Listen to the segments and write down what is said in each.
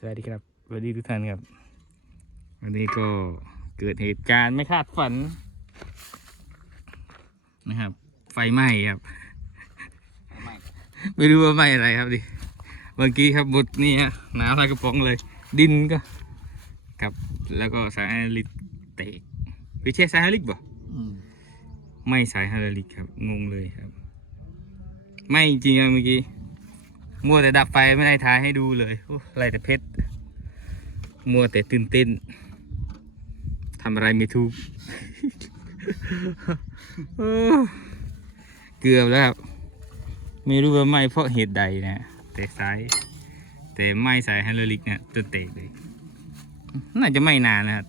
สวัสดีครับสวัสดีทุกท่านครับ วันนี้ก็เกิดเหตุการณ์ไม่คาดฝัน นะครับ ไฟไหม้ครับไม่ไม่รู้ว่าไหม้อะไรครับดิเมื่อกี้ครับบดนี่ฮะหนาวลายกระป๋องเลย ดินก็ครับแล้วก็สายไฮดรอลิกเตะไม่ใช่สายไฮดรอลิกบ่อืมไม่สายไฮดรอลิกครับ งงเลยครับ ไม่จริงอะเมื่อกี้ มัวแต่ดับไฟไม่ได้ถ่ายให้ดูเลย โอ้อะไรแต่เพชร มัวแต่ตื่นเต้นทำอะไรไม่ถูกเกือบแล้วครับ ไม่รู้ว่าไหม่เพราะเหตุใดนะ แต่สาย แต่ไหม่สายฮดรอลิกเนี่ยจนเตกเลย น่าจะไม่นานนะครับ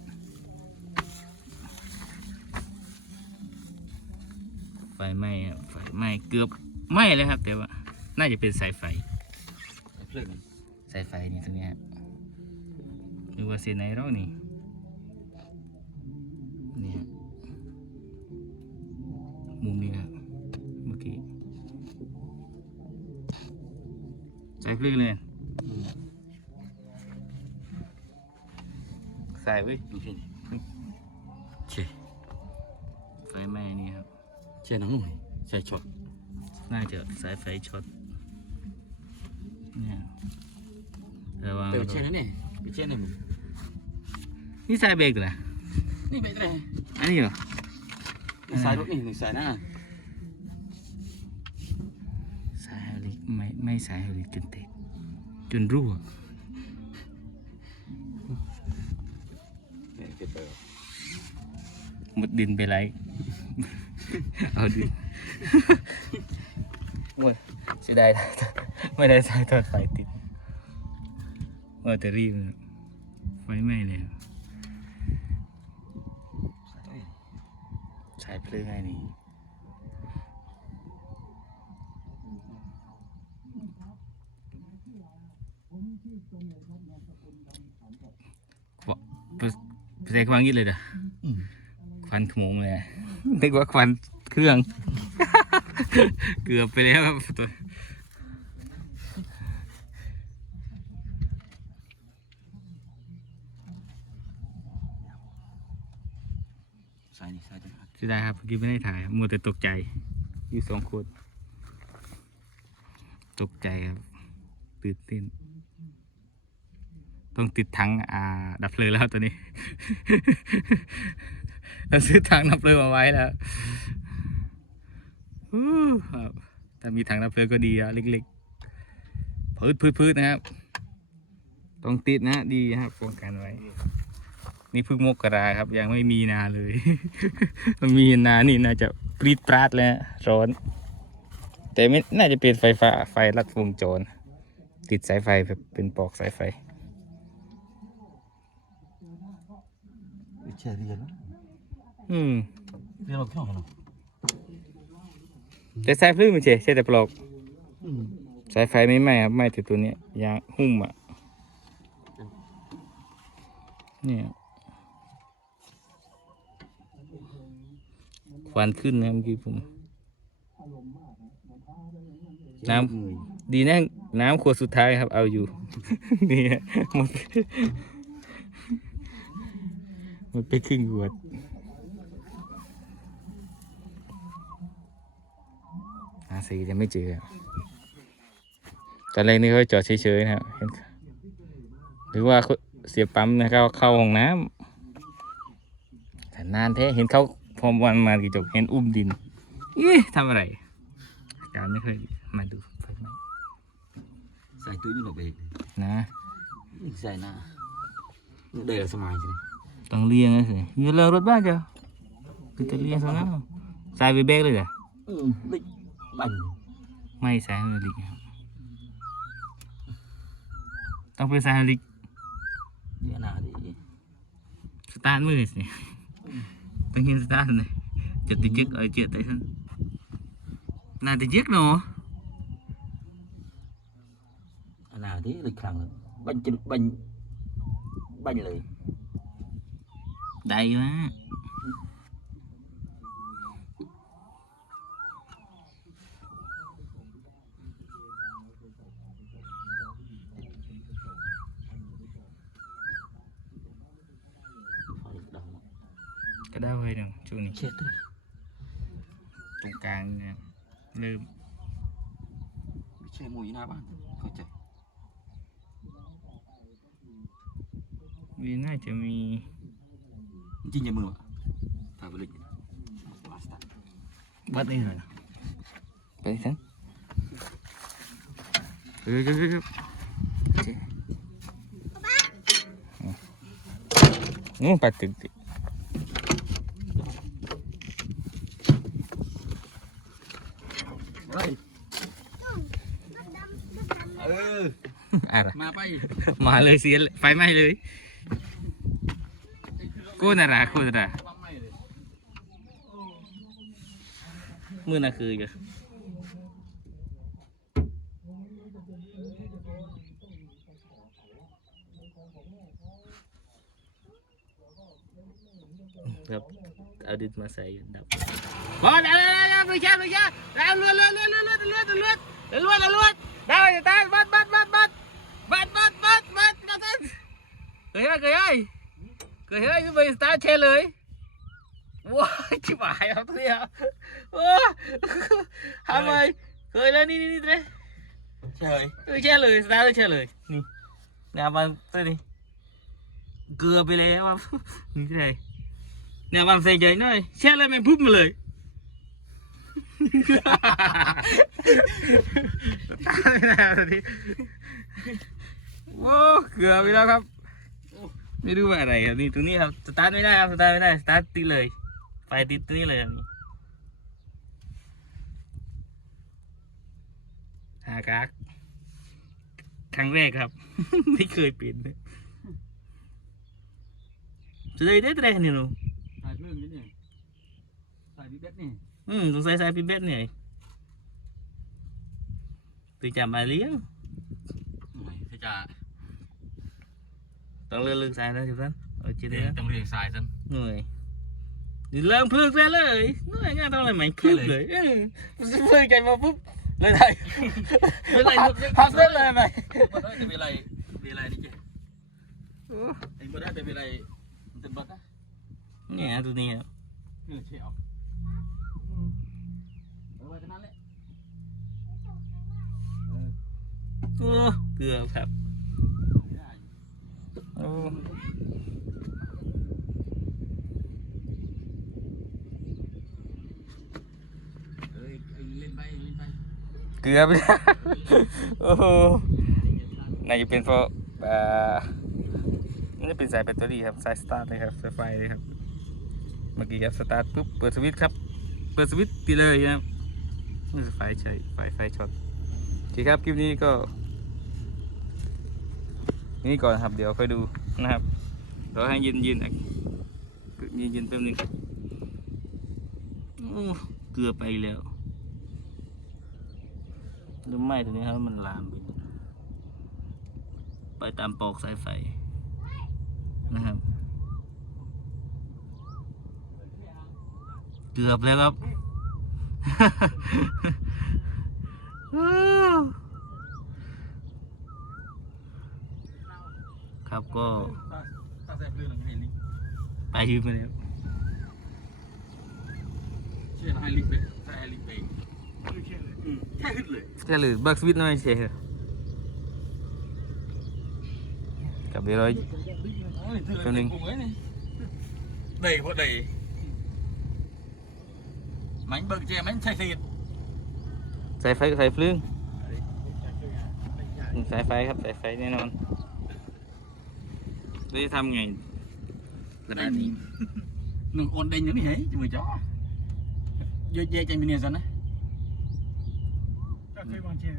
ไฟไหม้ครับไฟไหม้เกือบไหม้เลยครับ แต่ว่า น่าจะเป็นสายไฟเพลิงสายไฟนี่ตรงนี้ยหรื อว่าเซนไนเรานี่นี่ฮะมุมนี้ครับเมื่อกี้สายพลึกเลยสายเว้ยดูเช่นเชไฟไหม้นี่ครับเช่นหนังหนุ่มใช่ช็อตน่าจะสายไฟช็อตเนี่ยระวังเปิดเช่นนั่นนี่ไปเช่นหนึ่ง นี่สายเบรกเหรอนี่ไปไหนอันนี้เหรอนี่สายรถนี่หนึ่งสายหน้าสายไฮดรอลิกไม่ไม่สายไฮดรอลิกจนเตะจนรั่วเนี่ยเปิดหมดดินไปไรเอาดินโอ้ยเสียดายไม่ได้สายทอดไฟติดว่าแต่รีบนะไฟไหม้เลยครับสายเพลิงไงนี่วะไปไปใส่ควางยิดเลยเด้อควันขโมงเลยอะนึกว่าควันเครื่อง เกือบไปแล้วครับตัว สายนี่สายจังหัก เสียดายครับเมื่อกี้ไม่ได้ถ่ายมัวแต่ตกใจ อยู่สองคนตกใจครับตื่นเต้น ต้องติดถังอ่า ดับเพลิงแล้วตัวนี้ เราซื้อถังดับเพลิงมาไว้แล้วครับถ้ามีถังดับเพลิงก็ดีอะเล็กๆพืดพืดพืดนะครับ ต้องติดนะดีครับป้องกันไว้ นี่เพิ่งมกราครับ ยังไม่มีนาเลย มันมีนานี่น่าจะปรีดปราดแล้วร้อน แต่ไม่น่าจะเป็นไฟฟ้าไฟลัดวงจร ติดสายไฟแบบเป็นปลอกสายไฟเช่นเรียนอืมเรียนเราแค่ไหนแต่สายพลื้ไม่ใช่ใช่แต่ปลอกอืมสายไฟไม่ไหม้ครับไหม้แต่ตัวเนี้ยยางหุ้มอะเนี่ย ควันขึ้นนะเมื่อกี้ผม น้ำดีนะน้ำขวดสุดท้ายครับ เอาอยู่ นี่ฮะหมดหมดไปครึ่งขวดหาสีจะไม่เจอครับตอนแรกนี่เขาจอดเฉยๆนะครับเห็นหรือว่าเขาเสียปั๊มนะครับเข้าห้องน้ำแต่นานแท้เห็นเขา พอวันมากระจกเห็นอุ้มดินเอ๊ะทำอะไรอาจารย์ไม่เคยมาดูไฟไหม้สายตุ้ยนี่หลบเองนะนี่สายหน้าเดี๋ยวสมัยใช่ไหมต้องเลี้ยงนะสิอย่าเลิกรถบ้านจ้ะคือจะเลี้ยงซะนะสายไปเบรกเลยจ้ะอืมลิกบันไม่สายไฮดรอลิกครับต้องเป็นสายไฮดรอลิกเดี๋ยวหน้าดิสตาร์ทมือสิ pengen start nih jadi cek aja cek teh nah di cek no nào thế lịch khẳng bệnh bệnh bệnh lời đây quá ក្តៅហើយនឹងជួរនេះជាតិទៅកາງលើចេះមួយណាបានក៏ចេះវាน่าจะมีจริงจะมือถ้าไปลึกบัดนี่เลยไปทั้งเฮ้ยเฮ้ยเฮ้ยนี่ปัดตึก มาไปมาเลยเสียเลยไฟไหม้เลยกูน่ารักกูน่ารักบังไม่เลยมือน่ะคืออยู่ครับเอาดินมาใส่ดับบอลเดี๋ยวเดี๋ยวเดี๋ยวดูแช่ดูแช่แล้วลวดลวดลวดลวดลวดลวดลวดลวดลวดได้จะตา hera cười ơi. Cười hera như vậy ta che lưới. Wow chị phải không thế à hả mày cười lên đi đi đi đây trời. Tôi che lưới ta tôi che lưới. Ừ. Nè bạn tôi đi. Cưa bị lấy bạn như thế này. Nè bạn xây giấy nữa che lên mày búp mà lưới tao thế nào rồi đi. โอ้เกือบไปแล้วครับ ไม่รู้ว่าอะไรครับนี่ตรงนี้ครับสตาร์ทไม่ได้ครับสตาร์ทไม่ได้สตาร์ทติดเลยไฟติดตรงนี้เลยครับนี่หากากครั้งแรกครับ ไม่เคยเปลี่ยนเลยจะได้ได้แต่เนี่ยหนูถ่ายเรื่องนี้เนี่ยถ่ายพี่เบ็ดนี่อืมสงสัยสายพิเบสเนี่ยตีจับมาเลี้ยงไม่ใช่จะ ต้องเลื่อนเลื่อนสายแล้วจุดนั้นเอาจีเดียต้องเรียงสายซันเหนื่อยนี่เริ่มพลึกแล้วเลยเหนื่อยงานต้องอะไรใหม่พลึกเลยเออพลึกใจมาปุ๊บเลยได้เลยพับเส้นเลยไหมบ่ได้แต่เวลาเวลานี่เจ้ไอ้บ่ได้แต่เวลาเต็มบัดนะเนี่ยตัวนี้ครับเออเชี่ยวเออไว้เท่านั้นแหละโอ้เกือบครับ โอ้เอ้ยเปเล่นไปเกือบโอ้โหน่าจะเป็นเพราะอ่าน่าจะเป็นสายแบตเตอรี่ครับ สายสตาร์ทเลยครับสายไฟเลยครับ เมื่อกี้ครับสตาร์ทปุ๊บ เปิดสวิตช์ครับ เปิดสวิตช์ติดเลยครับไฟเฉยไฟไฟช็อตโอเคครับ คลิปนี้ก็ นี่ก่อนครับ เดี๋ยวค่อยดูนะครับรอให้ย็นย็นอะเย็นย็นๆแป๊บนึงโอ้เกือบไปแล้วหรือไม่ตัวนี้ครับมันลามไปไปตามปอกสายไฟนะครับ เกือบแล้วครับ ครับก็ไปยืมมาแล้วเชื่อให้ลิกเลยให้ลิกไปแค่ฮึดเลยแค่เลยบักสวิตน้อยเชียร์กลับไปร้อยตัวหนึ่ง đầy พอ đầy mánh bự chè mánh chạy thịt chạy phải chạy phương สายไฟครับสายไฟแน่นอน ទៅធ្វើថ្ងៃកណ្ដាលនេះនឹងអូនដេញនឹងនេះហីជាមួយចោយកយកចេញមានសិនណាចាគេបងជេ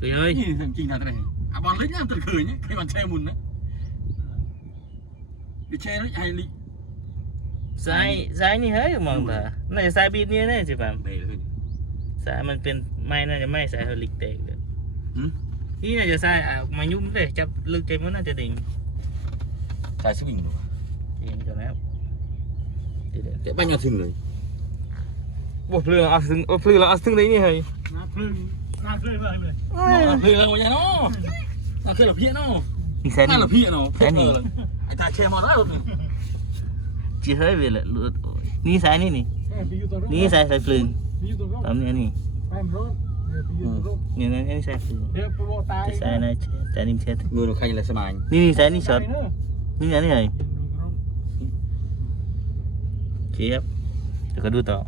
គេអើយខ្ញុំជីងថាត្រេះអាបងលេងខ្ញុំទៅឃើញគេបងឆែមុនណាវាឆែរួចហើយលីខ្សែខ្សែនេះហើយហ្មងតានេះខ្សែបៀតនេះណាជីបានខ្សែมันเป็นម៉ែណាយ៉ាងម៉េចខ្សែហឺលីកទេហ៎នេះណាខ្សែមកញុំទេចាប់លើកចេញមុនណាទៅដេញ สายสวิงหรอเองจะแล้วแต่ไม่ยอมซึ่งเลยบ่เพลืออาซึ่งบ่เพลืออาซึ่งได้นี่เฮ้ยน้าเพลือน้าเพลืองเลยเลยน้าเพลืองวันนี้เนาะน้าเคยหลับเพี่เนาะอีแซนน่าหลัพี่เนาะแซนนี่ไอ้ตาเชี่ยมาได้หรอเนี่ยจีเฮ้ยเวลนี่สายนี่นี่นี่สายสายเพลืองตามนี้นี่นี่นั่นี่สายเพลืองสายนะแต่นี่เช็ดมือเราใครเลยสมานนี่นี่สายนี่ช็อต นี่ไงนี่ไงเคครับเดี๋ยวก็ดูต่อ